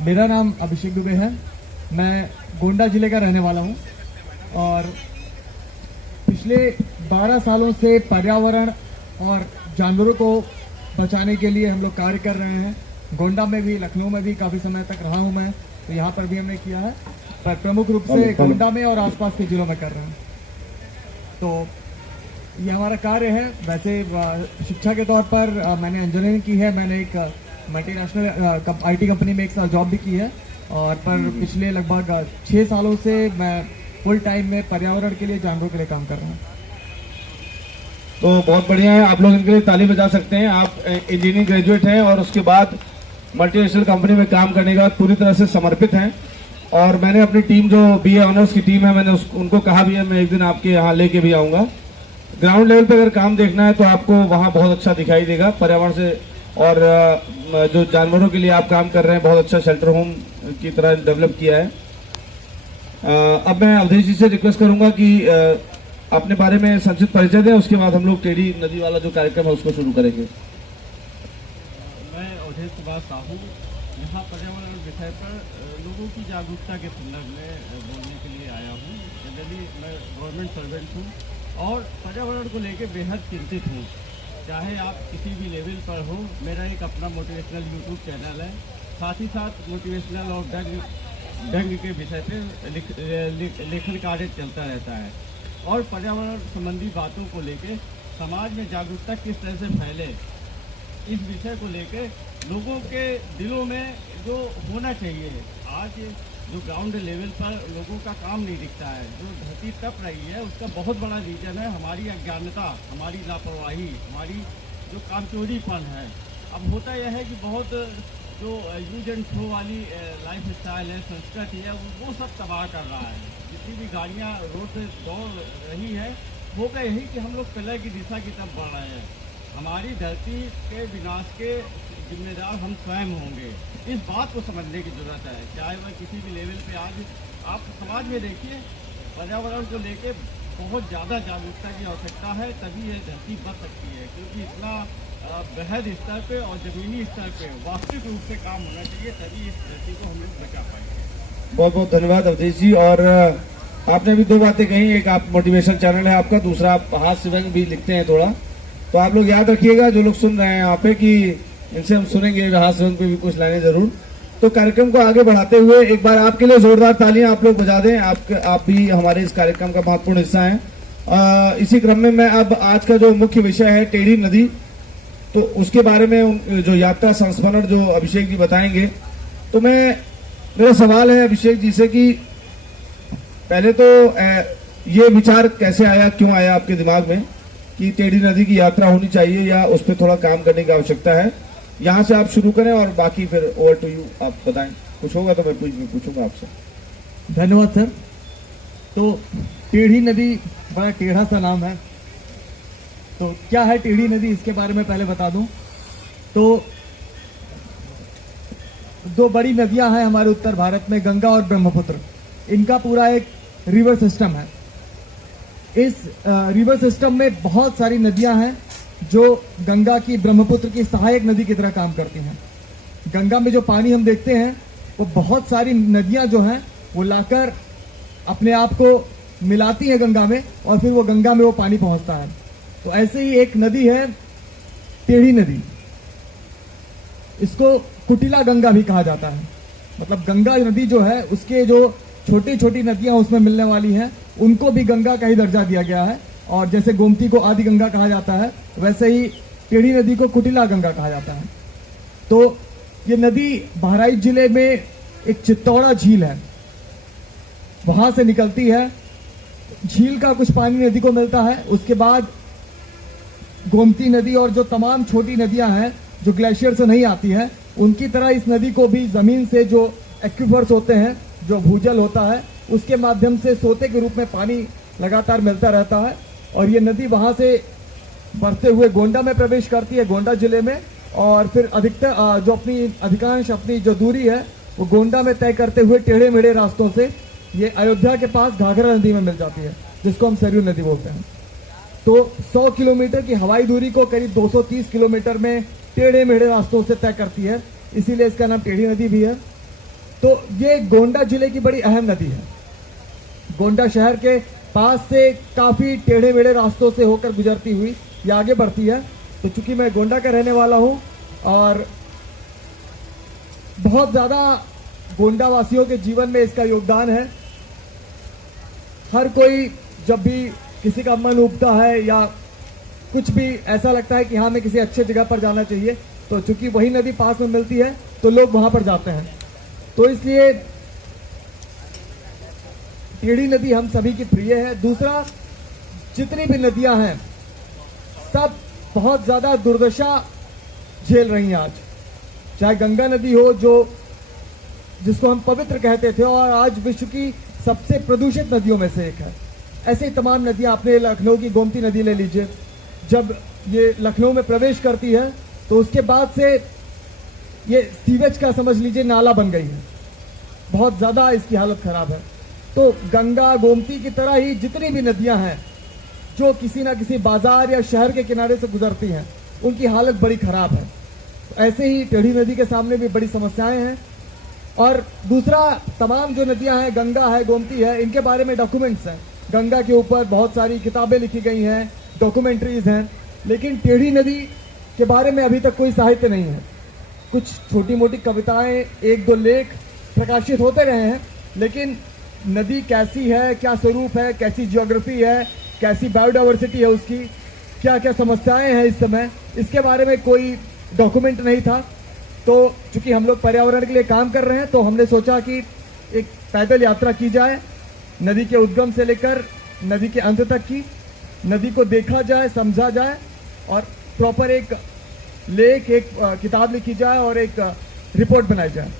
मेरा नाम अभिषेक दुबे है। मैं गोंडा जिले का रहने वाला हूँ और पिछले 12 सालों से पर्यावरण और जानवरों को बचाने के लिए हम लोग कार्य कर रहे हैं। गोंडा में भी, लखनऊ में भी काफ़ी समय तक रहा हूँ मैं, तो यहाँ पर भी हमने किया है, पर प्रमुख रूप से गोंडा में और आसपास के जिलों में कर रहे हैं। तो ये हमारा कार्य है। वैसे शिक्षा के तौर पर मैंने इंजीनियरिंग की है। मैंने एक मल्टीनेशनल आईटी कंपनी में एक साल जॉब भी की है, और पर पिछले लगभग 6 सालों से मैं फुल टाइम में पर्यावरण के लिए, जानवरों के लिए काम कर रहा हूँ। तो बहुत बढ़िया है, आप लोग इनके लिए ताली बजा सकते हैं। आप इंजीनियरिंग ग्रेजुएट हैं और उसके बाद मल्टीनेशनल कंपनी में काम करने के बाद पूरी तरह से समर्पित हैं। और मैंने अपनी टीम, जो बीए ऑनर्स की टीम है, मैंने उनको कहा भी है मैं एक दिन आपके यहाँ लेके भी आऊँगा। ग्राउंड लेवल पे अगर काम देखना है तो आपको वहाँ बहुत अच्छा दिखाई देगा पर्यावरण से। और जो जानवरों के लिए आप काम कर रहे हैं, बहुत अच्छा शेल्टर होम की तरह डेवलप किया है। अब मैं अवधेश जी से रिक्वेस्ट करूंगा कि अपने बारे में संक्षिप्त परिचय दें, उसके बाद हम लोग टेढ़ी नदी वाला जो कार्यक्रम है उसको शुरू करेंगे। मैं अवधेश कुमार साहू यहाँ पर्यावरण विषय पर लोगों की जागरूकता के संदर्भ में बोलने के लिए आया हूँ। जनरली मैं गवर्नमेंट सर्वेंट हूँ और पर्यावरण को लेकर बेहद चिंतित हूँ। चाहे आप किसी भी लेवल पर हो, मेरा एक अपना मोटिवेशनल यूट्यूब चैनल है, साथ ही साथ मोटिवेशनल और व्यंग के विषय पर लेखन कार्य चलता रहता है। और पर्यावरण संबंधी बातों को लेकर समाज में जागरूकता किस तरह से फैले, इस विषय को लेकर लोगों के दिलों में जो होना चाहिए। आज जो ग्राउंड लेवल पर लोगों का काम नहीं दिखता है, जो धरती तप रही है, उसका बहुत बड़ा रीजन है हमारी अज्ञानता, हमारी लापरवाही, हमारी जो कामचोरीपन है। अब होता यह है कि बहुत जो यूज एंड थ्रो वाली लाइफ स्टाइल है, संस्कृति है, वो सब तबाह कर रहा है। जितनी भी गाड़ियाँ रोड से दौड़ रही है, होगा यही कि हम लोग प्रलय की दिशा की तरफ बढ़ रहे हैं। हमारी धरती के विनाश के जिम्मेदार हम स्वयं होंगे। इस बात को समझने की जरूरत है। चाहे वह किसी भी लेवल पे, आज आप समाज में देखिए, पर्यावरण को लेके बहुत ज़्यादा जागरूकता की आवश्यकता है, तभी ये धरती बच सकती है। क्योंकि इतना बृहद स्तर पे और ज़मीनी स्तर पे वास्तविक रूप से काम होना चाहिए, तभी इस धरती को हम लोग बचा पाएंगे। बहुत बहुत धन्यवाद अवधेश जी। और आपने भी 2 बातें कही, एक आप मोटिवेशन चैनल है आपका, दूसरा आप हास्य व्यंग भी लिखते हैं थोड़ा। तो आप लोग याद रखिएगा, जो लोग सुन रहे हैं यहाँ पे, कि इनसे हम सुनेंगे हास्य व्यंग पे भी कुछ लाइनें जरूर। तो कार्यक्रम को आगे बढ़ाते हुए एक बार आपके लिए जोरदार तालियां आप लोग बजा दें। आप भी हमारे इस कार्यक्रम का महत्वपूर्ण हिस्सा हैं। इसी क्रम में मैं अब आज का जो मुख्य विषय है टेढ़ी नदी, तो उसके बारे में जो यात्रा संस्मरण जो अभिषेक जी बताएंगे। तो मेरा सवाल है अभिषेक जी से कि पहले तो ये विचार कैसे आया, क्यों आया आपके दिमाग में कि टेढ़ी नदी की यात्रा होनी चाहिए या उस पर थोड़ा काम करने की आवश्यकता है? यहाँ से आप शुरू करें और बाकी फिर ओवर टू यू, आप बताएं। कुछ होगा तो मैं पूछूंगा आपसे। धन्यवाद सर। तो टेढ़ी नदी बड़ा टेढ़ा सा नाम है, तो क्या है टेढ़ी नदी, इसके बारे में पहले बता दूं। तो 2 बड़ी नदियां हैं हमारे उत्तर भारत में, गंगा और ब्रह्मपुत्र। इनका पूरा एक रिवर सिस्टम है। इस रिवर सिस्टम में बहुत सारी नदियां हैं जो गंगा की, ब्रह्मपुत्र की सहायक नदी की तरह काम करती हैं। गंगा में जो पानी हम देखते हैं, वो बहुत सारी नदियां जो हैं वो लाकर अपने आप को मिलाती हैं गंगा में, और फिर वो गंगा में वो पानी पहुंचता है। तो ऐसे ही एक नदी है टेढ़ी नदी। इसको कुटिला गंगा भी कहा जाता है। मतलब गंगा नदी जो है, उसके जो छोटी छोटी नदियां उसमें मिलने वाली हैं, उनको भी गंगा का ही दर्जा दिया गया है। और जैसे गोमती को आदि गंगा कहा जाता है, वैसे ही टेढ़ी नदी को कुटिला गंगा कहा जाता है। तो ये नदी बहराइच जिले में एक चित्तौड़ा झील है, वहां से निकलती है। झील का कुछ पानी नदी को मिलता है, उसके बाद गोमती नदी और जो तमाम छोटी नदियां हैं जो ग्लेशियर से नहीं आती हैं, उनकी तरह इस नदी को भी जमीन से जो एक्विफर्स होते हैं, जो भूजल होता है, उसके माध्यम से सोते के रूप में पानी लगातार मिलता रहता है। और ये नदी वहां से बढ़ते हुए गोंडा में प्रवेश करती है, गोंडा जिले में, और फिर अधिकतर जो अधिकांश अपनी जो दूरी है वो गोंडा में तय करते हुए टेढ़े मेढ़े रास्तों से ये अयोध्या के पास घाघरा नदी में मिल जाती है, जिसको हम सरयू नदी बोलते हैं। तो 100 किलोमीटर की हवाई दूरी को करीब 230 किलोमीटर में टेढ़े मेढ़े रास्तों से तय करती है, इसीलिए इसका नाम टेढ़ी नदी भी है। तो ये गोंडा जिले की बड़ी अहम नदी है। गोंडा शहर के पास से काफी टेढ़े मेढ़े रास्तों से होकर गुजरती हुई ये आगे बढ़ती है। तो चूंकि मैं गोंडा का रहने वाला हूं और बहुत ज्यादा गोंडा वासियों के जीवन में इसका योगदान है। हर कोई जब भी किसी का मन उबता है या कुछ भी ऐसा लगता है कि हाँ हमें किसी अच्छे जगह पर जाना चाहिए, तो चूंकि वही नदी पास में मिलती है तो लोग वहां पर जाते हैं। तो इसलिए टेढ़ी नदी हम सभी की प्रिय है। दूसरा, जितनी भी नदियां हैं सब बहुत ज्यादा दुर्दशा झेल रही हैं आज। चाहे गंगा नदी हो जो जिसको हम पवित्र कहते थे और आज विश्व की सबसे प्रदूषित नदियों में से एक है, ऐसे ही तमाम नदियां, आपने लखनऊ की गोमती नदी ले लीजिए, जब ये लखनऊ में प्रवेश करती है तो उसके बाद से ये सीवेज का समझ लीजिए नाला बन गई है। बहुत ज्यादा इसकी हालत खराब है। तो गंगा गोमती की तरह ही जितनी भी नदियां हैं जो किसी ना किसी बाजार या शहर के किनारे से गुजरती हैं उनकी हालत बड़ी खराब है। तो ऐसे ही टेढ़ी नदी के सामने भी बड़ी समस्याएं हैं। और दूसरा, तमाम जो नदियां हैं, गंगा है, गोमती है, इनके बारे में डॉक्यूमेंट्स हैं। गंगा के ऊपर बहुत सारी किताबें लिखी गई हैं, डॉक्यूमेंट्रीज हैं, लेकिन टेढ़ी नदी के बारे में अभी तक कोई साहित्य नहीं है। कुछ छोटी मोटी कविताएं, एक दो लेख प्रकाशित होते रहे हैं, लेकिन नदी कैसी है, क्या स्वरूप है, कैसी ज्योग्राफी है, कैसी बायोडाइवर्सिटी है उसकी, क्या क्या समस्याएं हैं इस समय, इसके बारे में कोई डॉक्यूमेंट नहीं था। तो चूंकि हम लोग पर्यावरण के लिए काम कर रहे हैं तो हमने सोचा कि एक पैदल यात्रा की जाए, नदी के उद्गम से लेकर नदी के अंत तक की, नदी को देखा जाए, समझा जाए और प्रॉपर एक लेख, एक किताब लिखी जाए और एक रिपोर्ट बनाई जाए।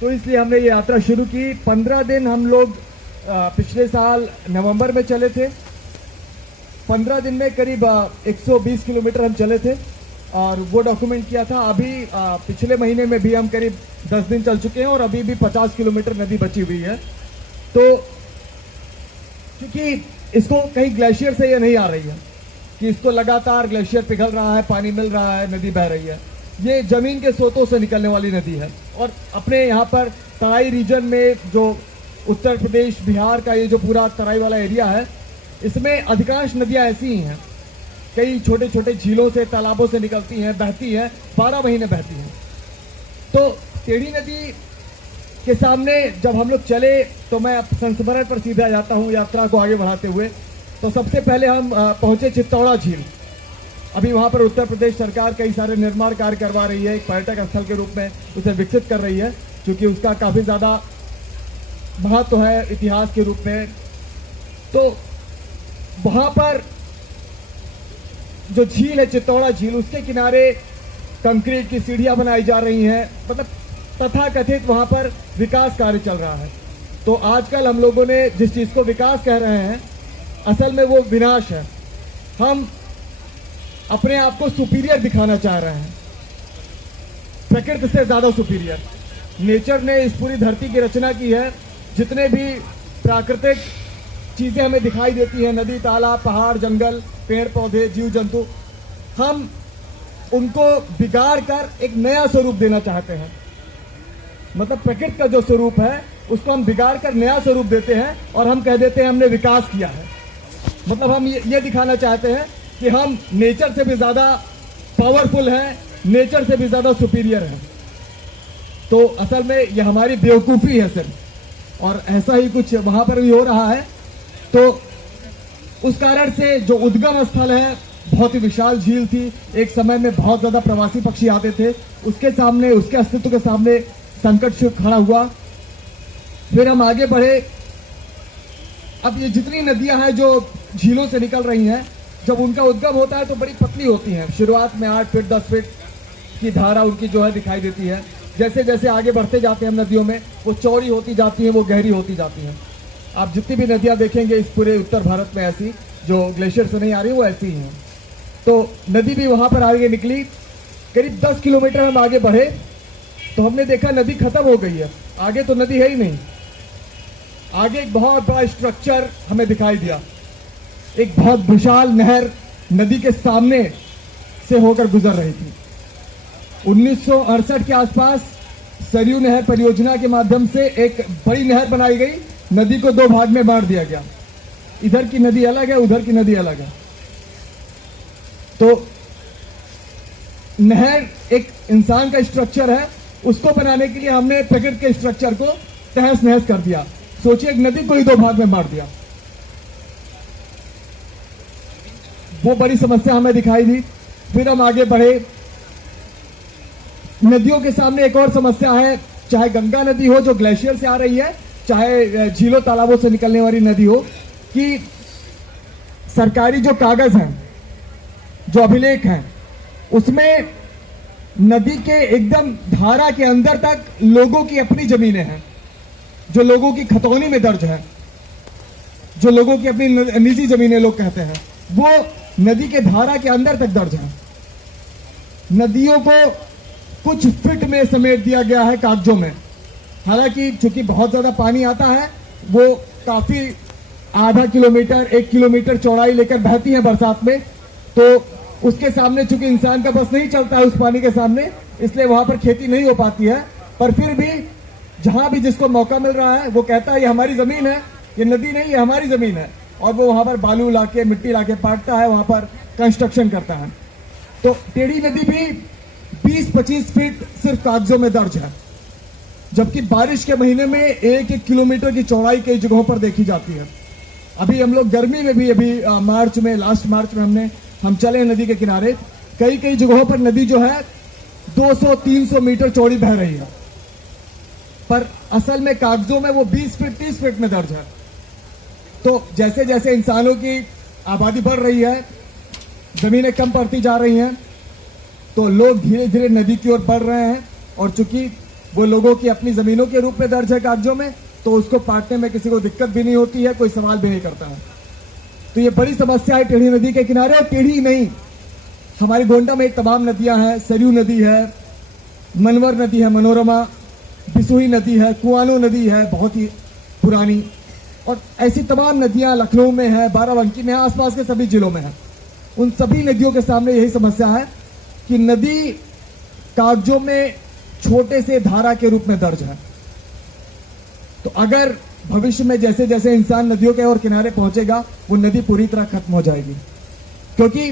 तो इसलिए हमने ये यात्रा शुरू की। 15 दिन हम लोग पिछले साल नवंबर में चले थे। 15 दिन में करीब 120 किलोमीटर हम चले थे और वो डॉक्यूमेंट किया था। अभी पिछले महीने में भी हम करीब 10 दिन चल चुके हैं और अभी भी 50 किलोमीटर नदी बची हुई है। तो क्योंकि इसको कहीं ग्लेशियर से ये नहीं आ रही है कि इसको लगातार ग्लेशियर पिघल रहा है, पानी मिल रहा है, नदी बह रही है। ये जमीन के स्रोतों से निकलने वाली नदी है। और अपने यहाँ पर तराई रीजन में जो उत्तर प्रदेश बिहार का ये जो पूरा तराई वाला एरिया है, इसमें अधिकांश नदियां ऐसी ही हैं। कई छोटे छोटे झीलों से, तालाबों से निकलती हैं, बहती हैं, 12 महीने बहती हैं। तो टेढ़ी नदी के सामने जब हम लोग चले तो मैं संस्मरण पर सीधा जाता हूँ यात्रा को आगे बढ़ाते हुए। तो सबसे पहले हम पहुंचे चित्तौड़ा झील। अभी वहां पर उत्तर प्रदेश सरकार कई सारे निर्माण कार्य करवा रही है, एक पर्यटक स्थल के रूप में उसे विकसित कर रही है, क्योंकि उसका काफी ज्यादा महत्व है इतिहास के रूप में। तो वहां पर जो झील है चित्तौड़ा झील, उसके किनारे कंक्रीट की सीढ़ियां बनाई जा रही हैं, मतलब तथाकथित वहां पर विकास कार्य चल रहा है। तो आजकल हम लोगों ने जिस चीज को विकास कह रहे हैं, असल में वो विनाश है। हम अपने आप को सुपीरियर दिखाना चाह रहे हैं, प्रकृति से ज्यादा सुपीरियर। नेचर ने इस पूरी धरती की रचना की है। जितने भी प्राकृतिक चीजें हमें दिखाई देती हैं, नदी, तालाब, पहाड़, जंगल, पेड़ पौधे, जीव जंतु, हम उनको बिगाड़ कर एक नया स्वरूप देना चाहते हैं। मतलब प्रकृति का जो स्वरूप है उसको हम बिगाड़ कर नया स्वरूप देते हैं और हम कह देते हैं हमने विकास किया है। मतलब हम ये दिखाना चाहते हैं कि हम नेचर से भी ज्यादा पावरफुल हैं, नेचर से भी ज्यादा सुपीरियर हैं। तो असल में ये हमारी बेवकूफी है सिर्फ, और ऐसा ही कुछ वहां पर भी हो रहा है। तो उस कारण से जो उद्गम स्थल है, बहुत ही विशाल झील थी, एक समय में बहुत ज्यादा प्रवासी पक्षी आते थे, उसके सामने, उसके अस्तित्व के सामने संकट खड़ा हुआ। फिर हम आगे बढ़े। अब ये जितनी नदियां हैं जो झीलों से निकल रही हैं, जब उनका उद्गम होता है तो बड़ी पतली होती हैं। शुरुआत में 8 फीट 10 फीट की धारा उनकी जो है दिखाई देती है। जैसे जैसे आगे बढ़ते जाते हैं हम नदियों में, वो चौड़ी होती जाती हैं, वो गहरी होती जाती हैं। आप जितनी भी नदियां देखेंगे इस पूरे उत्तर भारत में ऐसी जो ग्लेशियर से नहीं आ रही, वो ऐसी ही हैं। तो नदी भी वहां पर आगे निकली। करीब 10 किलोमीटर हम आगे बढ़े तो हमने देखा नदी खत्म हो गई है, आगे तो नदी है ही नहीं। आगे एक बहुत बड़ा स्ट्रक्चर हमें दिखाई दिया, एक बहुत विशाल नहर नदी के सामने से होकर गुजर रही थी। 1968 के आसपास सरयू नहर परियोजना के माध्यम से एक बड़ी नहर बनाई गई, नदी को दो भाग में बांट दिया गया। इधर की नदी अलग है, उधर की नदी अलग है। तो नहर एक इंसान का स्ट्रक्चर है, उसको बनाने के लिए हमने प्रकृति के स्ट्रक्चर को तहस नहस कर दिया। सोचिए, एक नदी को ही दो भाग में बांट दिया। वो बड़ी समस्या हमें दिखाई दी। फिर हम आगे बढ़े। नदियों के सामने एक और समस्या है, चाहे गंगा नदी हो जो ग्लेशियर से आ रही है, चाहे झीलों तालाबों से निकलने वाली नदी हो, कि सरकारी जो कागज हैं, जो अभिलेख हैं, उसमें नदी के एकदम धारा के अंदर तक लोगों की अपनी जमीनें हैं, जो लोगों की खतौनी में दर्ज है, जो लोगों की अपनी निजी जमीनें लोग कहते हैं, वो नदी के धारा के अंदर तक दर्ज है। नदियों को कुछ फीट में समेट दिया गया है कागजों में। हालांकि चूंकि बहुत ज्यादा पानी आता है, वो काफी आधा किलोमीटर 1 किलोमीटर चौड़ाई लेकर बहती है बरसात में, तो उसके सामने चूंकि इंसान का बस नहीं चलता है उस पानी के सामने, इसलिए वहां पर खेती नहीं हो पाती है। पर फिर भी जहां भी जिसको मौका मिल रहा है वो कहता है ये हमारी जमीन है, ये नदी नहीं, ये हमारी जमीन है, और वो वहां पर बालू लाके मिट्टी लाके पाटता है, वहां पर कंस्ट्रक्शन करता है। तो टेढ़ी नदी भी 20-25 फीट सिर्फ कागजों में दर्ज है, जबकि बारिश के महीने में 1-1 किलोमीटर की चौड़ाई कई जगहों पर देखी जाती है। अभी हम लोग गर्मी में भी मार्च में, लास्ट मार्च में हम चले नदी के किनारे, कई कई जगहों पर नदी जो है 200-300 मीटर चौड़ी बह रही है, पर असल में कागजों में वो 20 फीट 30 फीट में दर्ज है। तो जैसे जैसे इंसानों की आबादी बढ़ रही है, जमीनें कम पड़ती जा रही हैं, तो लोग धीरे धीरे नदी की ओर बढ़ रहे हैं, और चूंकि वो लोगों की अपनी जमीनों के रूप में दर्ज है कागजों में, तो उसको पाटने में किसी को दिक्कत भी नहीं होती है, कोई सवाल भी नहीं करता है। तो ये बड़ी समस्या है टेढ़ी नदी के किनारे। और टेढ़ी नहीं, हमारे गोंडा में तमाम नदियां हैं, सरयू नदी है, मनवर नदी है, मनोरमा, बिसुही नदी है, कुआनो नदी है बहुत ही पुरानी, और ऐसी तमाम नदियां लखनऊ में है, बाराबंकी में है, आसपास के सभी जिलों में है। उन सभी नदियों के सामने यही समस्या है कि नदी कागजों में छोटे से धारा के रूप में दर्ज है। तो अगर भविष्य में जैसे जैसे इंसान नदियों के और किनारे पहुंचेगा, वो नदी पूरी तरह खत्म हो जाएगी, क्योंकि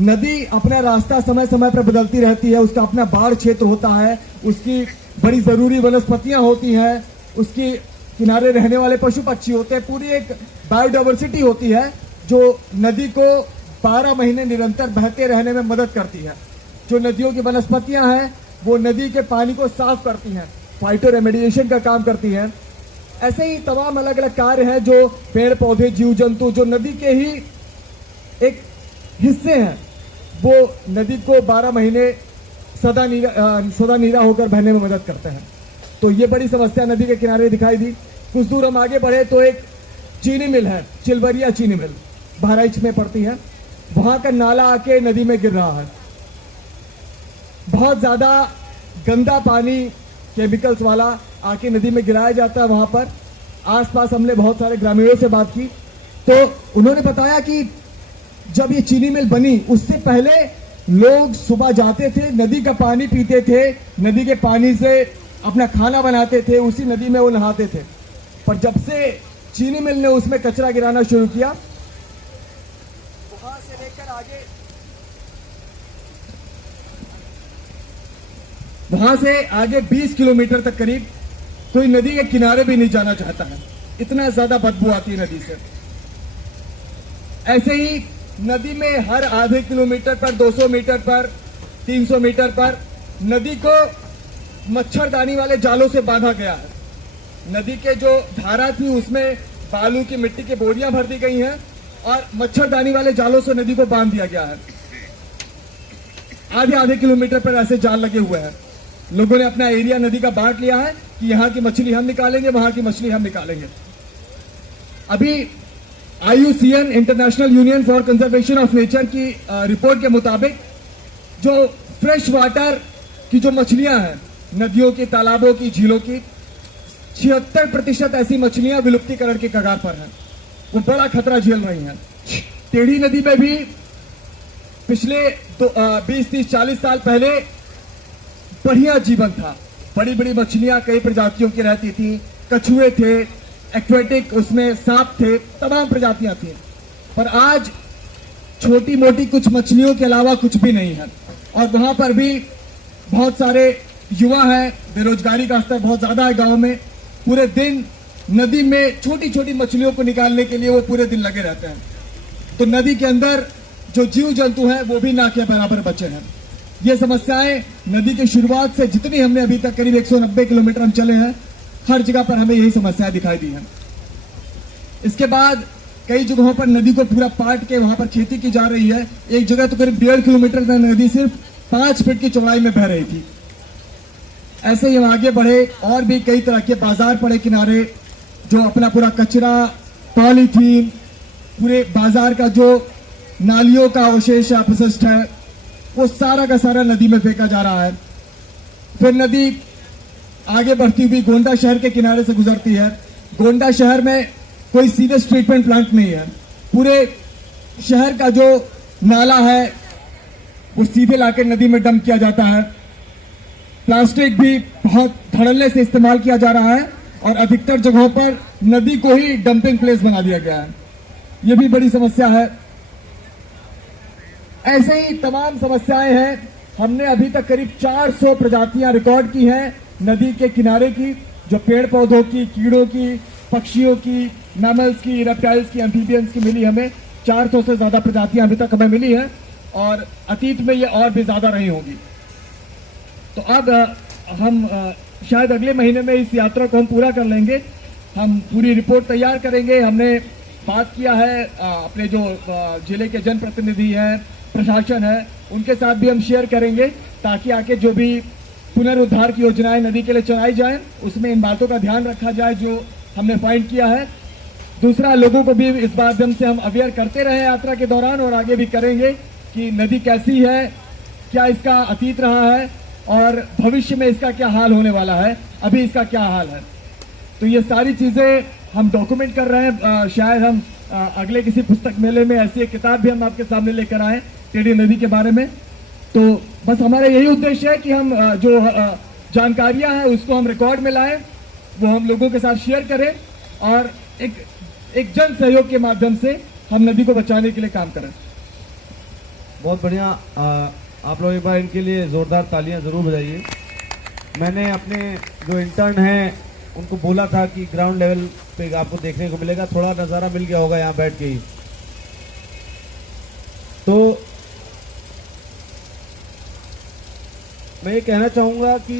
नदी अपना रास्ता समय समय पर बदलती रहती है, उसका अपना बाढ़ क्षेत्र होता है, उसकी बड़ी जरूरी वनस्पतियां होती हैं, उसकी किनारे रहने वाले पशु पक्षी होते हैं, पूरी एक बायोडाइवर्सिटी होती है जो नदी को 12 महीने निरंतर बहते रहने में मदद करती है। जो नदियों की वनस्पतियां हैं वो नदी के पानी को साफ करती हैं, फाइटो रेमेडिएशन का काम करती हैं। ऐसे ही तमाम अलग अलग कार्य हैं जो पेड़ पौधे जीव जंतु जो नदी के ही एक हिस्से हैं, वो नदी को 12 महीने सदा नीरा होकर बहने में मदद करते हैं। तो ये बड़ी समस्या नदी के किनारे दिखाई दी। कुछ दूर हम आगे बढ़े तो एक चीनी मिल है, चिलवरिया चीनी मिल, बहराइच में पड़ती है। वहां का नाला आके नदी में गिर रहा है, बहुत ज्यादा गंदा पानी केमिकल्स वाला आके नदी में गिराया जाता है। वहां पर आसपास हमने बहुत सारे ग्रामीणों से बात की, तो उन्होंने बताया कि जब ये चीनी मिल बनी उससे पहले लोग सुबह जाते थे, नदी का पानी पीते थे, नदी के पानी से अपना खाना बनाते थे, उसी नदी में वो नहाते थे। पर जब से चीनी मिल ने उसमें कचरा गिराना शुरू किया, वहां से लेकर आगे, वहां से आगे 20 किलोमीटर तक करीब कोई नदी के किनारे भी नहीं जाना चाहता है, इतना ज्यादा बदबू आती है नदी से। ऐसे ही नदी में हर आधे किलोमीटर पर, 200 मीटर पर, 300 मीटर पर नदी को मच्छरदानी वाले जालों से बांधा गया है। नदी के जो धारा थी उसमें बालू की मिट्टी की बोरियां भर दी गई हैं और मच्छरदानी वाले जालों से नदी को बांध दिया गया है। आधे आधे किलोमीटर पर ऐसे जाल लगे हुए हैं। लोगों ने अपना एरिया नदी का बांट लिया है कि यहां की मछली हम निकालेंगे, वहां की मछली हम निकालेंगे। अभी IUCN international union for conservation of nature की रिपोर्ट के मुताबिक जो फ्रेश वाटर की जो मछलियां हैं, नदियों की, तालाबों की, झीलों की, 76% ऐसी मछलियां विलुप्तीकरण के कगार पर हैं। वो बड़ा खतरा झेल रही हैं। टेढ़ी नदी में भी पिछले 20, 30, 40 साल पहले बढ़िया जीवन था, बड़ी बड़ी मछलियां कई प्रजातियों की रहती थी, कछुए थे, एक्वेटिक उसमें सांप थे, तमाम प्रजातियां थी। पर आज छोटी मोटी कुछ मछलियों के अलावा कुछ भी नहीं है। और वहां पर भी बहुत सारे युवा हैं, बेरोजगारी का स्तर बहुत ज्यादा है गांव में। पूरे दिन नदी में छोटी छोटी मछलियों को निकालने के लिए वो पूरे दिन लगे रहते हैं। तो नदी के अंदर जो जीव जंतु हैं वो भी ना के बराबर बचे हैं। ये समस्याएं नदी की शुरुआत से जितनी हमने अभी तक करीब 190 किलोमीटर हम चले हैं, हर जगह पर हमें यही समस्याएं दिखाई दी हैं। इसके बाद कई जगहों पर नदी को पूरा पाट के वहां पर खेती की जा रही है। एक जगह तो करीब 1.5 किलोमीटर तक नदी सिर्फ 5 फीट की चौड़ाई में बह रही थी। ऐसे ही हम आगे बढ़े और भी कई तरह के बाजार पड़े किनारे, जो अपना पूरा कचरा, पॉलीथीन, पूरे बाजार का जो नालियों का अवशेष अपशिष्ट है वो सारा का सारा नदी में फेंका जा रहा है। फिर नदी आगे बढ़ती हुई गोंडा शहर के किनारे से गुजरती है। गोंडा शहर में कोई सीवेज ट्रीटमेंट प्लांट नहीं है। पूरे शहर का जो नाला है वो सीधे लाकर नदी में डंप किया जाता है। प्लास्टिक भी बहुत धड़ल्ले से इस्तेमाल किया जा रहा है और अधिकतर जगहों पर नदी को ही डंपिंग प्लेस बना दिया गया है। ये भी बड़ी समस्या है। ऐसे ही तमाम समस्याएं हैं। हमने अभी तक करीब 400 प्रजातियां रिकॉर्ड की हैं नदी के किनारे की, जो पेड़ पौधों की, कीड़ों की, पक्षियों की, मैमल्स की, रेप्टाइल्स की, एम्फीबियंस की मिली हमें 400 से ज्यादा प्रजातियां अभी तक हमें मिली हैं और अतीत में ये और भी ज्यादा रही होंगी। तो अब हम शायद अगले महीने में इस यात्रा को हम पूरा कर लेंगे। हम पूरी रिपोर्ट तैयार करेंगे। हमने बात किया है अपने जो जिले के जनप्रतिनिधि हैं, प्रशासन है, उनके साथ भी हम शेयर करेंगे ताकि आके जो भी पुनरुद्धार की योजनाएं नदी के लिए चलाई जाए उसमें इन बातों का ध्यान रखा जाए जो हमने फाइंड किया है। दूसरा, लोगों को भी इस माध्यम से हम अवेयर करते रहे यात्रा के दौरान और आगे भी करेंगे कि नदी कैसी है, क्या इसका अतीत रहा है और भविष्य में इसका क्या हाल होने वाला है, अभी इसका क्या हाल है। तो ये सारी चीजें हम डॉक्यूमेंट कर रहे हैं। शायद हम अगले किसी पुस्तक मेले में ऐसी एक किताब भी हम आपके सामने लेकर आए टेढ़ी नदी के बारे में। तो बस हमारा यही उद्देश्य है कि हम जो जानकारियां हैं उसको हम रिकॉर्ड में लाएं, वो हम लोगों के साथ शेयर करें और एक जन सहयोग के माध्यम से हम नदी को बचाने के लिए काम करें। बहुत बढ़िया। आप लोग एक बार इनके लिए जोरदार तालियां जरूर बजाइए। मैंने अपने जो इंटर्न हैं उनको बोला था कि ग्राउंड लेवल पे आपको देखने को मिलेगा, थोड़ा नज़ारा मिल गया होगा यहाँ बैठ के ही। तो मैं ये कहना चाहूँगा कि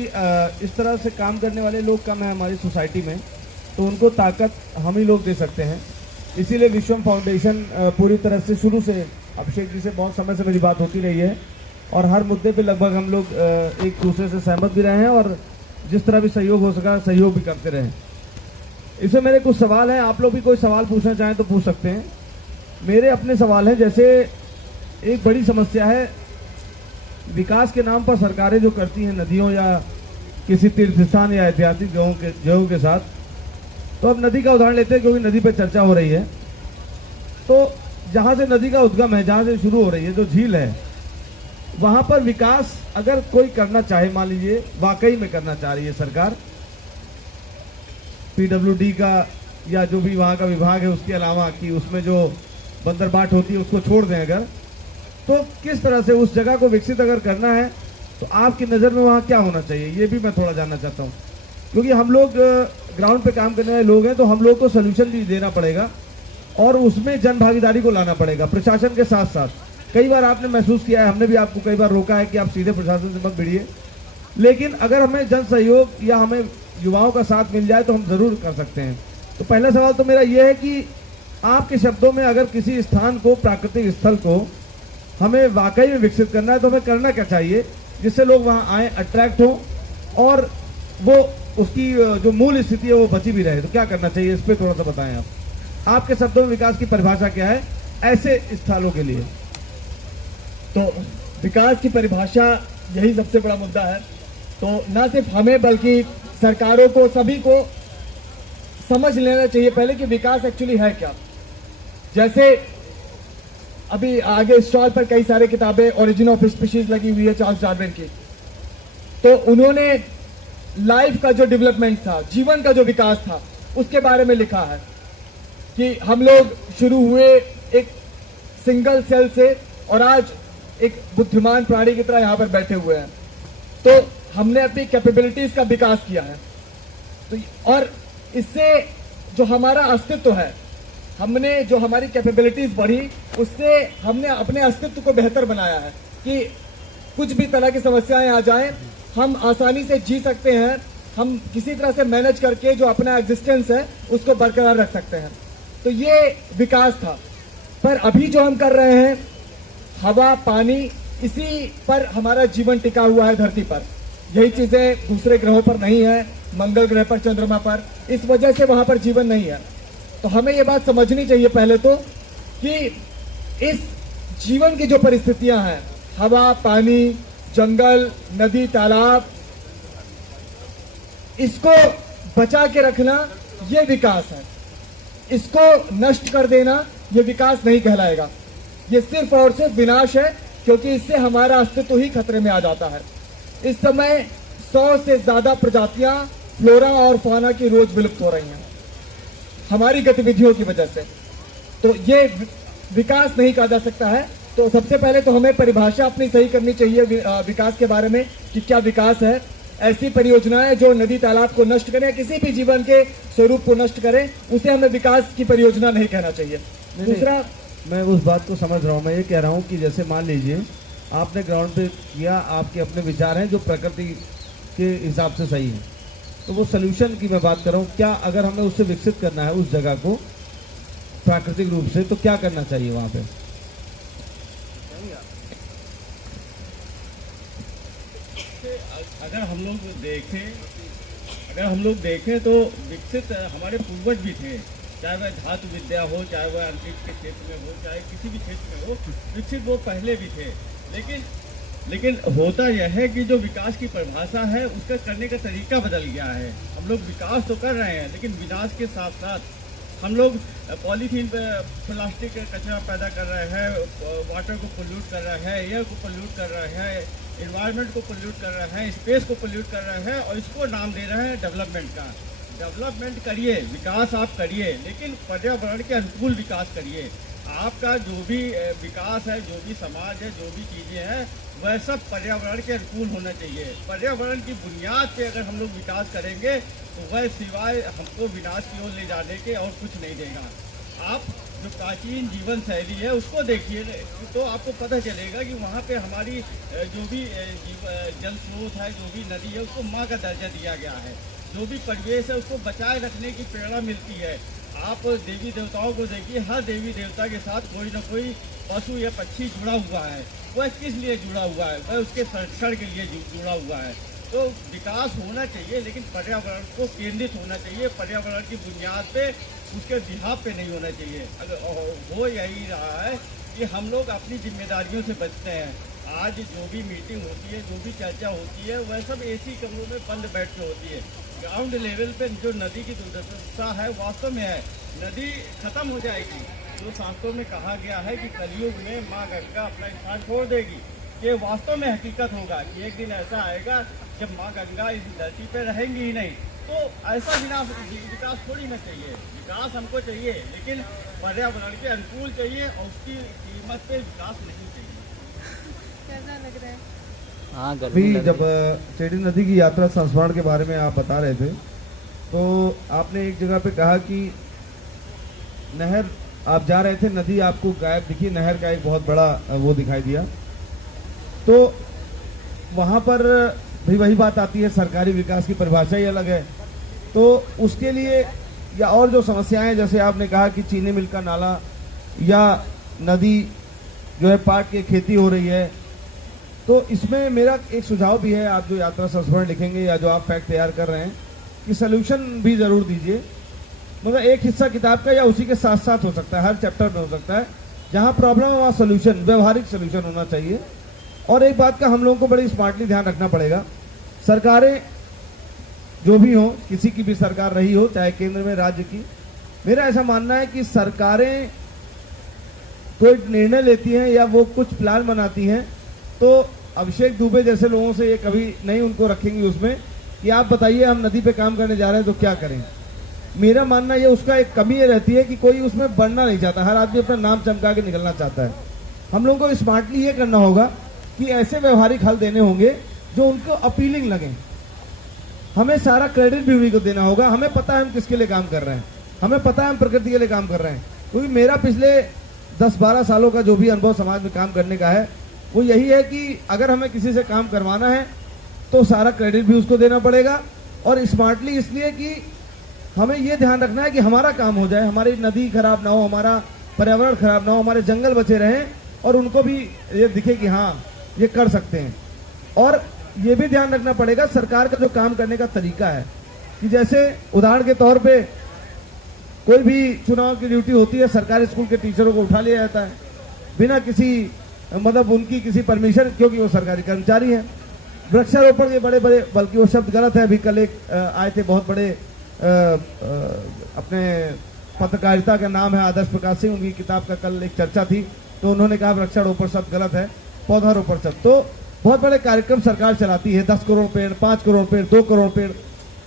इस तरह से काम करने वाले लोग कम हैं हमारी सोसाइटी में, तो उनको ताकत हम ही लोग दे सकते हैं। इसीलिए विश्वम फाउंडेशन पूरी तरह से शुरू से अभिषेक जी से बहुत समय से मेरी बात होती रही है और हर मुद्दे पे लगभग हम लोग एक दूसरे से सहमत भी रहे हैं और जिस तरह भी सहयोग हो सका सहयोग भी करते रहे। इसमें मेरे कुछ सवाल हैं, आप लोग भी कोई सवाल पूछना चाहें तो पूछ सकते हैं। मेरे अपने सवाल हैं, जैसे एक बड़ी समस्या है विकास के नाम पर सरकारें जो करती हैं नदियों या किसी तीर्थ स्थान या ऐतिहासिक जगहों के साथ। तो अब नदी का उदाहरण लेते हैं क्योंकि नदी पर चर्चा हो रही है। तो जहाँ से नदी का उद्गम है, जहाँ से शुरू हो रही है जो झील है, वहाँ पर विकास अगर कोई करना चाहे, मान लीजिए वाकई में करना चाह रही है सरकार, PWD का या जो भी वहाँ का विभाग है उसके अलावा कि उसमें जो बंदरबाट होती है उसको छोड़ दें अगर, तो किस तरह से उस जगह को विकसित अगर करना है तो आपकी नज़र में वहाँ क्या होना चाहिए, ये भी मैं थोड़ा जानना चाहता हूँ। क्योंकि हम लोग ग्राउंड पे काम करने वाले लोग हैं तो हम लोग को सोल्यूशन भी देना पड़ेगा और उसमें जन भागीदारी को लाना पड़ेगा प्रशासन के साथ साथ। कई बार आपने महसूस किया है, हमने भी आपको कई बार रोका है कि आप सीधे प्रशासन से मत भिड़िए, लेकिन अगर हमें जन सहयोग या हमें युवाओं का साथ मिल जाए तो हम ज़रूर कर सकते हैं। तो पहला सवाल तो मेरा ये है कि आपके शब्दों में अगर किसी स्थान को, प्राकृतिक स्थल को हमें वाकई में विकसित करना है तो हमें करना क्या चाहिए जिससे लोग वहाँ आए, अट्रैक्ट हों और वो उसकी जो मूल स्थिति है वो बची भी रहे। तो क्या करना चाहिए, इस पर थोड़ा सा बताएं आप। आपके शब्दों में विकास की परिभाषा क्या है ऐसे स्थलों के लिए? तो विकास की परिभाषा यही सबसे बड़ा मुद्दा है। तो न सिर्फ हमें बल्कि सरकारों को, सभी को समझ लेना चाहिए पहले कि विकास एक्चुअली है क्या। जैसे अभी आगे स्टॉल पर कई सारे किताबें ओरिजिन ऑफ स्पीशीज लगी हुई है चार्ल्स डार्विन की, तो उन्होंने लाइफ का जो डेवलपमेंट था, जीवन का जो विकास था, उसके बारे में लिखा है कि हम लोग शुरू हुए एक सिंगल सेल से और आज एक बुद्धिमान प्राणी की तरह यहाँ पर बैठे हुए हैं। तो हमने अपनी कैपेबिलिटीज का विकास किया है। तो और इससे जो हमारा अस्तित्व है, हमने जो हमारी कैपेबिलिटीज बढ़ी, उससे हमने अपने अस्तित्व को बेहतर बनाया है कि कुछ भी तरह की समस्याएं आ जाएं, हम आसानी से जी सकते हैं। हम किसी तरह से मैनेज करके जो अपना एग्जिस्टेंस है उसको बरकरार रख सकते हैं। तो ये विकास था। पर अभी जो हम कर रहे हैं, हवा, पानी, इसी पर हमारा जीवन टिका हुआ है धरती पर। यही चीजें दूसरे ग्रहों पर नहीं है, मंगल ग्रह पर, चंद्रमा पर, इस वजह से वहां पर जीवन नहीं है। तो हमें ये बात समझनी चाहिए पहले तो कि इस जीवन की जो परिस्थितियां हैं, हवा, पानी, जंगल, नदी, तालाब, इसको बचा के रखना ये विकास है। इसको नष्ट कर देना ये विकास नहीं कहलाएगा। ये सिर्फ और सिर्फ विनाश है, क्योंकि इससे हमारा अस्तित्व ही खतरे में आ जाता है। इस समय 100 से ज्यादा प्रजातियां फ्लोरा और फाना की रोज विलुप्त हो रही हैं हमारी गतिविधियों की वजह से। तो ये विकास नहीं कहा जा सकता है। तो सबसे पहले तो हमें परिभाषा अपनी सही करनी चाहिए विकास के बारे में कि क्या विकास है। ऐसी परियोजनाएं जो नदी तालाब को नष्ट करें, किसी भी जीवन के स्वरूप को नष्ट करें, उसे हमें विकास की परियोजना नहीं कहना चाहिए। दूसरा, मैं उस बात को समझ रहा हूँ। मैं ये कह रहा हूँ कि जैसे मान लीजिए आपने ग्राउंड पे किया, आपके अपने विचार हैं जो प्रकृति के हिसाब से सही है, तो वो सोल्यूशन की मैं बात कर रहा हूँ। क्या अगर हमें उससे विकसित करना है उस जगह को प्राकृतिक रूप से, तो क्या करना चाहिए वहाँ पे? अगर हम लोग देखें तो विकसित हमारे पूर्वज भी थे, चाहे वह धातु विद्या हो, चाहे वह अंतरिक्ष के क्षेत्र में हो, चाहे किसी भी क्षेत्र में हो, विकसित वो पहले भी थे। लेकिन होता यह है कि जो विकास की परिभाषा है उसका करने का तरीका बदल गया है। हम लोग विकास तो कर रहे हैं, लेकिन विनाश के साथ साथ हम लोग पॉलीथीन पे प्लास्टिक का कचरा पैदा कर रहे हैं, वाटर को पोल्यूट कर रहे हैं, एयर को पोल्यूट कर रहे हैं, एनवायरनमेंट को पोल्यूट कर रहे हैं, स्पेस को पोल्यूट कर रहे हैं, और इसको नाम दे रहे हैं डेवलपमेंट का। डेवलपमेंट करिए, विकास आप करिए, लेकिन पर्यावरण के अनुकूल विकास करिए। आपका जो भी विकास है, जो भी समाज है, जो भी चीज़ें हैं, वह सब पर्यावरण के अनुकूल होना चाहिए। पर्यावरण की बुनियाद पे अगर हम लोग विकास करेंगे तो वह सिवाय हमको विनाश की ओर ले जाने के और कुछ नहीं देगा। आप जो प्राचीन जीवन शैली है उसको देखिए तो आपको पता चलेगा कि वहाँ पे हमारी जो भी जल स्रोत है, जो भी नदी है, उसको माँ का दर्जा दिया गया है। जो भी परिवेश है उसको बचाए रखने की प्रेरणा मिलती है। आप देवी देवताओं को देखिए, हर देवी देवता के साथ कोई ना कोई पशु या पक्षी जुड़ा हुआ है। वह किस लिए जुड़ा हुआ है? वह उसके संरक्षण के लिए जुड़ा हुआ है। तो विकास होना चाहिए, लेकिन पर्यावरण को केंद्रित होना चाहिए। पर्यावरण की बुनियाद पे, उसके बिहाफ पे नहीं होना चाहिए। अगर हो यही रहा है कि हम लोग अपनी जिम्मेदारियों से बचते हैं। आज जो भी मीटिंग होती है, जो भी चर्चा होती है, वह सब एसी कमरों में बंद बैठ के होती है। ग्राउंड लेवल पे जो नदी की दुर्दशा है वास्तव में है। नदी खत्म हो जाएगी। जो शास्त्रों में कहा गया है कि कलयुग में माँ गंगा अपना स्थान छोड़ देगी, ये वास्तव में हकीकत होगा कि एक दिन ऐसा आएगा जब माँ गंगा इस धरती पे रहेंगी ही नहीं। तो ऐसा विकास थोड़ी ना चाहिए। विकास हमको चाहिए, लेकिन पर्यावरण के अनुकूल चाहिए, और उसकी कीमत पे विकास नहीं चाहिए। कैसा लग रहा है? हाँ, अभी जब चेटी नदी की यात्रा संस्मरण के बारे में आप बता रहे थे, तो आपने एक जगह पे कहा कि नहर आप जा रहे थे, नदी आपको गायब दिखी, नहर का एक बहुत बड़ा वो दिखाई दिया। तो वहाँ पर भी वही बात आती है, सरकारी विकास की परिभाषा ही अलग है। तो उसके लिए या और जो समस्याएं, जैसे आपने कहा कि चीनी मिल का नाला या नदी जो है पाट के खेती हो रही है, तो इसमें मेरा एक सुझाव भी है। आप जो यात्रा संस्मरण लिखेंगे या जो आप फैक्ट तैयार कर रहे हैं, कि सलूशन भी ज़रूर दीजिए। मतलब एक हिस्सा किताब का या उसी के साथ साथ हो सकता है, हर चैप्टर में हो सकता है। जहाँ प्रॉब्लम है वहाँ सोल्यूशन, व्यवहारिक सोल्यूशन होना चाहिए। और एक बात का हम लोगों को बड़ी स्मार्टली ध्यान रखना पड़ेगा, सरकारें जो भी हो, किसी की भी सरकार रही हो, चाहे केंद्र में, राज्य की, मेरा ऐसा मानना है कि सरकारें कोई निर्णय लेती हैं या वो कुछ प्लान बनाती हैं, तो अभिषेक दुबे जैसे लोगों से ये कभी नहीं उनको रखेंगी उसमें कि आप बताइए हम नदी पे काम करने जा रहे हैं तो क्या करें। मेरा मानना ये उसका एक कमी ये रहती है कि कोई उसमें बढ़ना नहीं चाहता, हर आदमी अपना नाम चमका के निकलना चाहता है। हम लोगों को स्मार्टली ये करना होगा कि ऐसे व्यवहारिक हल देने होंगे जो उनको अपीलिंग लगे। हमें सारा क्रेडिट भी उन्हीं को देना होगा। हमें पता है हम किसके लिए काम कर रहे हैं, हमें पता है हम प्रकृति के लिए काम कर रहे हैं। क्योंकि मेरा पिछले 10-12 सालों का जो भी अनुभव समाज में काम करने का है वो यही है कि अगर हमें किसी से काम करवाना है तो सारा क्रेडिट भी उसको देना पड़ेगा, और स्मार्टली इसलिए कि हमें ये ध्यान रखना है कि हमारा काम हो जाए, हमारी नदी खराब ना हो, हमारा पर्यावरण खराब ना हो, हमारे जंगल बचे रहें और उनको भी ये दिखे कि हाँ ये कर सकते हैं। और ये भी ध्यान रखना पड़ेगा सरकार का जो काम करने का तरीका है कि जैसे उदाहरण के तौर पे कोई भी चुनाव की ड्यूटी होती है, सरकारी स्कूल के टीचरों को उठा लिया जाता है बिना किसी मतलब उनकी किसी परमिशन, क्योंकि वो सरकारी कर्मचारी हैं। वृक्षारोपण के बड़े बड़े, बल्कि वो शब्द गलत है, अभी कल एक आए थे बहुत बड़े अपने पत्रकारिता का नाम है आदर्श प्रकाश सिंह, उनकी किताब का कल एक चर्चा थी तो उन्होंने कहा वृक्षारोपण शब्द गलत है, पौधारोपण शब्द। तो बहुत बड़े कार्यक्रम सरकार चलाती है, 10 करोड़ पेड़, 5 करोड़ पेड़, 2 करोड़ पेड़।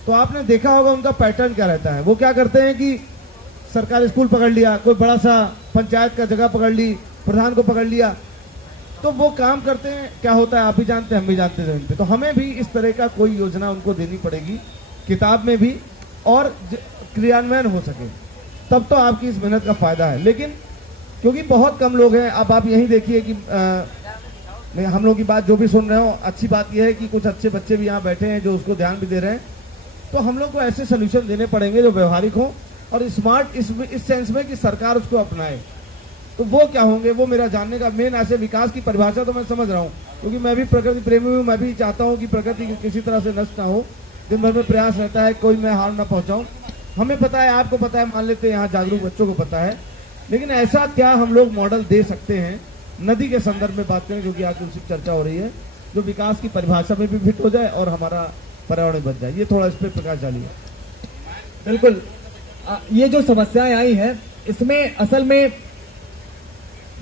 तो आपने देखा होगा उनका पैटर्न क्या रहता है। वो क्या करते हैं कि सरकारी स्कूल पकड़ लिया, कोई बड़ा सा पंचायत का जगह पकड़ ली, प्रधान को पकड़ लिया, तो वो काम करते हैं। क्या होता है आप भी जानते हैं, हम भी जानते हैं जमीन पे। तो हमें भी इस तरह का कोई योजना उनको देनी पड़ेगी किताब में भी, और क्रियान्वयन हो सके, तब तो आपकी इस मेहनत का फायदा है। लेकिन क्योंकि बहुत कम लोग हैं, अब आप यही देखिए कि हम लोग की बात जो भी सुन रहे हो, अच्छी बात यह है कि कुछ अच्छे बच्चे भी यहाँ बैठे हैं जो उसको ध्यान भी दे रहे हैं। तो हम लोग को ऐसे सोल्यूशन देने पड़ेंगे जो व्यवहारिक हो और स्मार्ट इस सेंस में कि सरकार उसको अपनाए। तो वो क्या होंगे, वो मेरा जानने का मेन। ऐसे विकास की परिभाषा तो मैं समझ रहा हूँ, क्योंकि मैं भी प्रकृति प्रेमी हूँ। मैं भी चाहता हूँ कि प्रकृति किसी तरह से नष्ट ना हो। दिन भर में प्रयास रहता है कोई मैं हार ना पहुँचाऊँ। हमें पता है, आपको पता है, मान लेते हैं यहाँ जागरूक बच्चों को पता है। लेकिन ऐसा क्या हम लोग मॉडल दे सकते हैं नदी के संदर्भ में बात करें, क्योंकि आज उसी चर्चा हो रही है, जो विकास की परिभाषा में भी फिट हो जाए और हमारा पर्यावरण बच जाए। ये थोड़ा इस पर प्रकाश डालिए। बिल्कुल, ये जो समस्याएं आई हैं इसमें असल में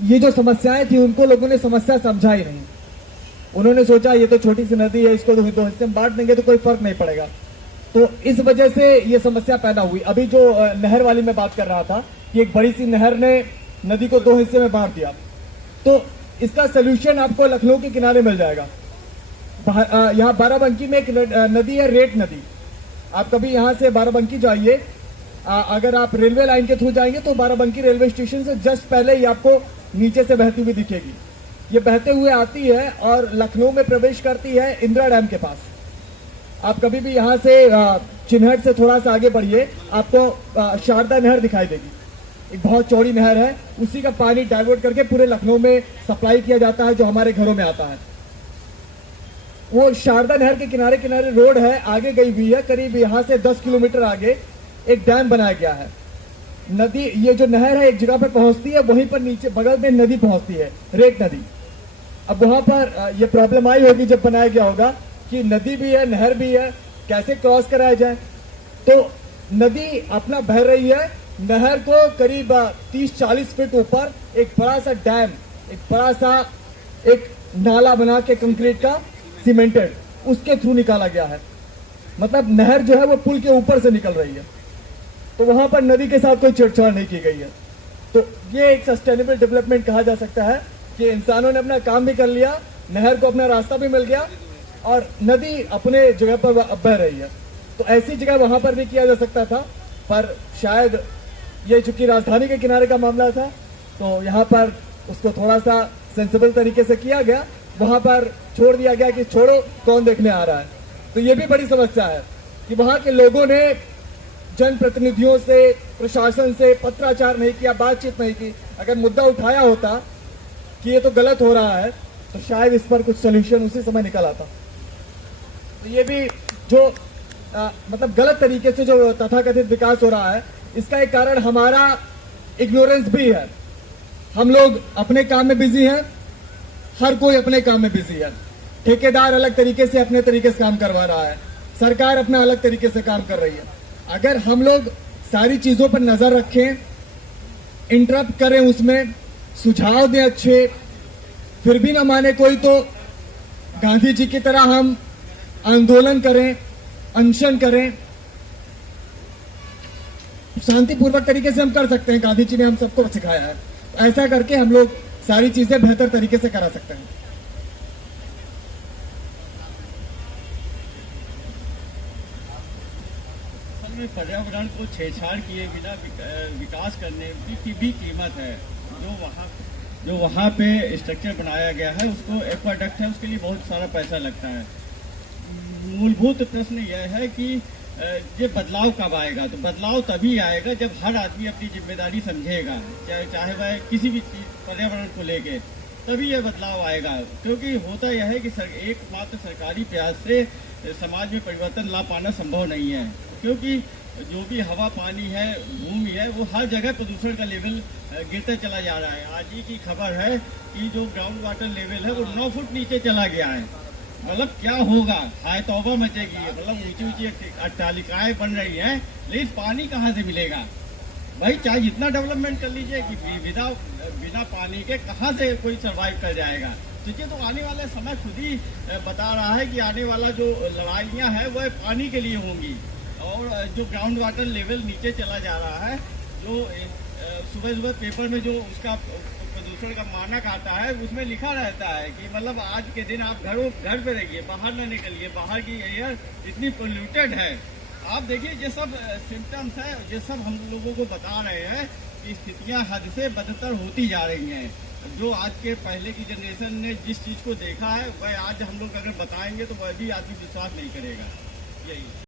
ये जो समस्याएं थी उनको लोगों ने समस्या समझा ही नहीं। उन्होंने सोचा ये तो छोटी सी नदी है, इसको तो हिस्से में बांट देंगे तो कोई फर्क नहीं पड़ेगा। तो इस वजह से ये समस्या पैदा हुई। अभी जो नहर वाली मैं बात कर रहा था कि एक बड़ी सी नहर ने नदी को 2 हिस्से में बांट दिया, तो इसका सोल्यूशन आपको लखनऊ के किनारे मिल जाएगा। यहाँ बाराबंकी में एक नदी है, रेट नदी। आप कभी यहाँ से बाराबंकी जाइए, अगर आप रेलवे लाइन के थ्रू जाएंगे तो बाराबंकी रेलवे स्टेशन से जस्ट पहले ही आपको नीचे से बहती हुई दिखेगी। ये बहते हुए आती है और लखनऊ में प्रवेश करती है इंदिरा डैम के पास। आप कभी भी यहाँ से चिन्हट से थोड़ा सा आगे बढ़िए, आपको शारदा नहर दिखाई देगी। एक बहुत चौड़ी नहर है, उसी का पानी डाइवर्ट करके पूरे लखनऊ में सप्लाई किया जाता है, जो हमारे घरों में आता है। वो शारदा नहर के किनारे किनारे रोड है, आगे गई हुई है, करीब यहाँ से 10 किलोमीटर आगे एक डैम बनाया गया है। नदी, ये जो नहर है एक जगह पर पहुंचती है, वहीं पर नीचे बगल में नदी पहुंचती है, रेट नदी। अब वहां पर ये प्रॉब्लम आई होगी जब बनाया गया होगा कि नदी भी है, नहर भी है, कैसे क्रॉस कराया जाए। तो नदी अपना बह रही है, नहर को करीब 30-40 फीट ऊपर एक बड़ा सा डैम, एक बड़ा सा एक नाला बना के कंक्रीट का सीमेंटेड, उसके थ्रू निकाला गया है। मतलब नहर जो है वो पुल के ऊपर से निकल रही है, तो वहां पर नदी के साथ कोई छेड़छाड़ नहीं की गई है। तो ये एक सस्टेनेबल डेवलपमेंट कहा जा सकता है कि इंसानों ने अपना काम भी कर लिया, नहर को अपना रास्ता भी मिल गया और नदी अपने जगह पर बह रही है। तो ऐसी जगह वहां पर भी किया जा सकता था, पर शायद ये चूंकि राजधानी के किनारे का मामला था तो यहाँ पर उसको थोड़ा सा सेंसिबल तरीके से किया गया, वहां पर छोड़ दिया गया कि छोड़ो कौन देखने आ रहा है। तो ये भी बड़ी समस्या है कि वहां के लोगों ने जनप्रतिनिधियों से, प्रशासन से पत्राचार नहीं किया, बातचीत नहीं की। अगर मुद्दा उठाया होता कि ये तो गलत हो रहा है तो शायद इस पर कुछ सोल्यूशन उसी समय निकल आता। तो ये भी जो मतलब गलत तरीके से जो तथाकथित विकास हो रहा है, इसका एक कारण हमारा इग्नोरेंस भी है। हम लोग अपने काम में बिजी हैं, हर कोई अपने काम में बिजी है। ठेकेदार अलग तरीके से अपने तरीके से काम करवा रहा है, सरकार अपना अलग तरीके से काम कर रही है। अगर हम लोग सारी चीजों पर नजर रखें, इंटरप्ट करें, उसमें सुझाव दें अच्छे, फिर भी ना माने कोई तो गांधी जी की तरह हम आंदोलन करें, अनशन करें, शांतिपूर्वक तरीके से हम कर सकते हैं। गांधी जी ने हम सबको सिखाया है। ऐसा करके हम लोग सारी चीजें बेहतर तरीके से करा सकते हैं। असल में पर्यावरण को छेड़छाड़ किए बिना विकास करने की भी कीमत है। जो वहाँ पे स्ट्रक्चर बनाया गया है, उसको एक्वाडक्ट है, उसके लिए बहुत सारा पैसा लगता है। मूलभूत प्रश्न यह है कि ये बदलाव कब आएगा? तो बदलाव तभी आएगा जब हर आदमी अपनी जिम्मेदारी समझेगा, चाहे वह किसी भी चीज पर्यावरण को लेके, तभी यह बदलाव आएगा। क्योंकि होता यह है कि एकमात्र सरकारी प्रयास से समाज में परिवर्तन ला पाना संभव नहीं है। क्योंकि जो भी हवा, पानी है, भूमि है, वो हर जगह प्रदूषण का लेवल गिरता चला जा रहा है। आज ही की खबर है कि जो ग्राउंड वाटर लेवल है वो 9 फुट नीचे चला गया है। मतलब क्या होगा? हाय तौबा मचेगी। मतलब ऊंची ऊंची अट्टालिकाएं बन रही हैं, लेकिन पानी कहाँ से मिलेगा? भाई चाहे जितना डेवलपमेंट कर लीजिए कि बिना पानी के कहाँ से कोई सरवाइव कर जाएगा? ठीक है, तो आने वाला समय खुद ही बता रहा है कि आने वाला जो लड़ाइयाँ हैं वह पानी के लिए होंगी। और जो ग्राउंड वाटर लेवल नीचे चला जा रहा है, जो सुबह सुबह पेपर में जो उसका प्रदूषण का मानक आता है, उसमें लिखा रहता है कि मतलब आज के दिन आप घर पे रहिए, बाहर न निकलिए, बाहर की एयर इतनी पोल्यूटेड है। आप देखिए ये सब सिम्टम्स है, ये सब हम लोगों को बता रहे हैं कि स्थितियां हद से बदतर होती जा रही हैं। जो आज के पहले की जनरेशन ने जिस चीज़ को देखा है वह आज हम लोग अगर बताएंगे तो वह भी आदमी विश्वास नहीं करेगा। यही